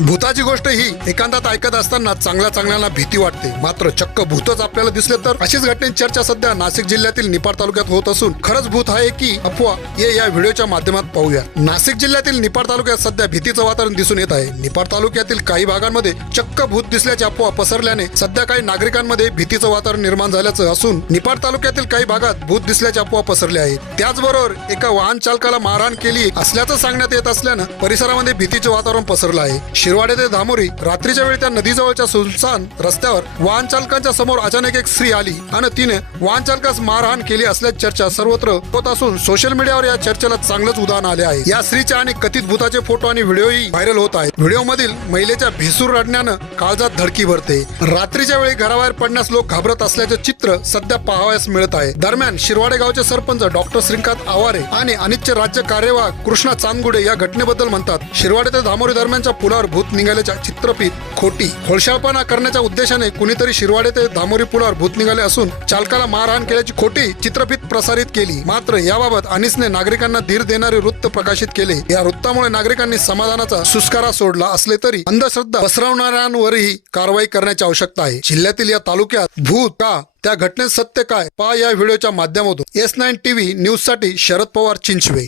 भूताची गोष्ट ही एकांतात ऐकत असताना चांगल्या चांगल्याला भीती वाटते. मात्र चक्क भूतच आपल्याला दिसले तर अशीच घटनेची चर्चा सध्या नाशिक जिल्ह्यातील निपाड तालुक्यात होत असून खरंच भूत आहे की अफवा हे या व्हिडिओच्या माध्यमात पाहूया. नाशिक जिल्ह्यातील निपाड तालुक्यात सध्या भीतीचं वातावरण दिसून येत आहे. निपाड तालुक्यातील काही भागांमध्ये चक्क भूत दिसल्याची अफवा पसरल्याने सध्या काही नागरिकांमध्ये भीतीचं वातावरण निर्माण झाल्याचं असून निपाड तालुक्यातील काही भागात भूत दिसल्याची अफवा पसरली आहे. त्याचबरोबर एका वाहन चालकाला मारहाण केली असल्याचं सांगण्यात येत असल्यानं परिसरामध्ये भीतीचं वातावरण पसरलं आहे. शिरवाडे ते धामोरी रात्रीच्या वेळी त्या नदीजवळच्या सुनसान रस्त्यावर वाहन चालकांच्या समोर अचानक एक स्त्री आली आणि तिने वाहन चालकास मारहाण केली असल्याची चर्चा सर्वत्र होत असून सोशल मीडियावर या चर्चेला चांगलंच उदाहरण आले आहे. या स्त्रीचे आणि कथित भूताचे फोटो आणि व्हिडिओही व्हायरल होत आहेत. व्हिडिओ मधील महिलेच्या भेसूर रडण्यानं काळजात धडकी भरते. रात्रीच्या वेळी घराबाहेर पडण्यास लोक घाबरत असल्याचे चित्र सध्या पाहावयास मिळत आहे. दरम्यान शिरवाडे गावचे सरपंच डॉक्टर श्रीकांत आवारे आणि अनितचे राज्य कार्यवाह कृष्णा चांदगुडे या घटनेबद्दल म्हणतात. शिरवाडे ते धामोरी दरम्यानच्या पुलावर भूत निघाल्याच्या चित्रपीत खोटी खोळशाळपणा करण्याच्या उद्देशाने कुणीतरी शिरवाडे ते धामोरी पुलावर भूत निघाले असून चालकाला मारहाण केल्याची खोटी चित्रफित प्रसारित केली. मात्र याबाबत अनिसने नागरिकांना धीर देणारे वृत्त प्रकाशित केले. या वृत्तामुळे नागरिकांनी समाधानाचा सुस्कारा सोडला असले तरी अंधश्रद्धा पसरवणाऱ्यांवरही कारवाई करण्याची आवश्यकता आहे. जिल्ह्यातील या तालुक्यात भूत का त्या घटनेत सत्य काय? पा या व्हिडिओच्या माध्यमातून. एस नाईन टीव्ही न्यूजसाठी शरद पवार चिंचवे.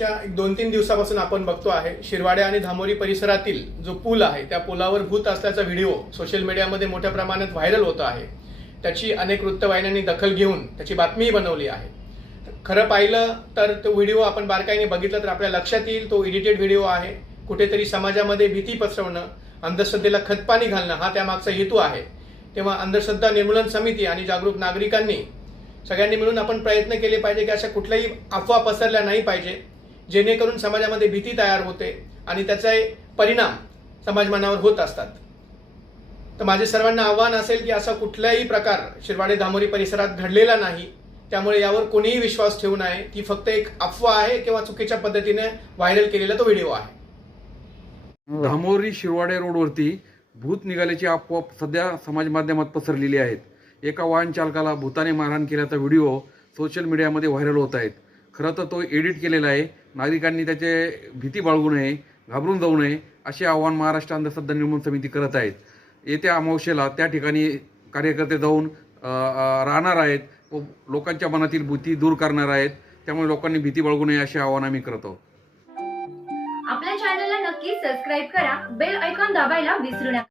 एक दोन तीन दिवसापासून आपण बघतो आहे शिरवाडे आणि धामोरी परिसरातील जो पूल आहे त्या पुलावर भूत असल्याचा व्हिडिओ सोशल मीडियामध्ये मोठ्या प्रमाणात व्हायरल होत आहे. त्याची अनेक वृत्तवाहिन्यांनी दखल घेऊन त्याची बातमीही बनवली आहे. खरं पाहिलं तर तो व्हिडिओ आपण बारकाईने बघितला तर आपल्या लक्षात येईल तो एडिटेड व्हिडिओ आहे. कुठेतरी समाजामध्ये भीती पसरवणं अंधश्रद्धेला खतपाणी घालणं हा त्यामागचा हेतू आहे. तेव्हा अंधश्रद्धा निर्मूलन समिती आणि जागरूक नागरिकांनी सगळ्यांनी मिळून आपण प्रयत्न केले पाहिजे की अशा कुठल्याही अफवा पसरल्या नाही पाहिजे. जेणेकरून समाजामध्ये भीती तयार होते आणि त्याचे परिणाम समाज मनावर होत असतात. तर माझे सर्वांना आव्हान असेल की असा कुठलाही प्रकार शिरवाडे धामोरी परिसरात घडलेला नाही त्यामुळे यावर कोणीही विश्वास ठेवू नये. ती फक्त एक अफवा आहे किंवा चुकीच्या पद्धतीने व्हायरल केलेला तो व्हिडिओ आहे. धामोरी शिरवाडे रोडवरती भूत निघाल्याची अफवा सध्या समाज माध्यमात पसरलेली आहेत. एका वाहन चालकाला भूताने मारहाण केल्याचा व्हिडिओ सोशल मीडियामध्ये व्हायरल होत आहेत. खरं तर तो एडिट केलेला आहे. नागरिकांनी त्याचे भीती बाळगू नये घाबरून जाऊ नये असे आव्हान महाराष्ट्र अंधश्रद्धा निर्मूलन समिती करत आहेत. येत्या अमावस्येला त्या ठिकाणी कार्यकर्ते जाऊन राहणार आहेत. व लोकांच्या मनातील भीती दूर करणार आहेत. त्यामुळे लोकांनी भीती बाळगू नये असे आव्हान आम्ही करत आहोत. आपल्या चॅनलला नक्की सबस्क्राईब करा. बेल ऐकॉन दाबायला विसरू नका.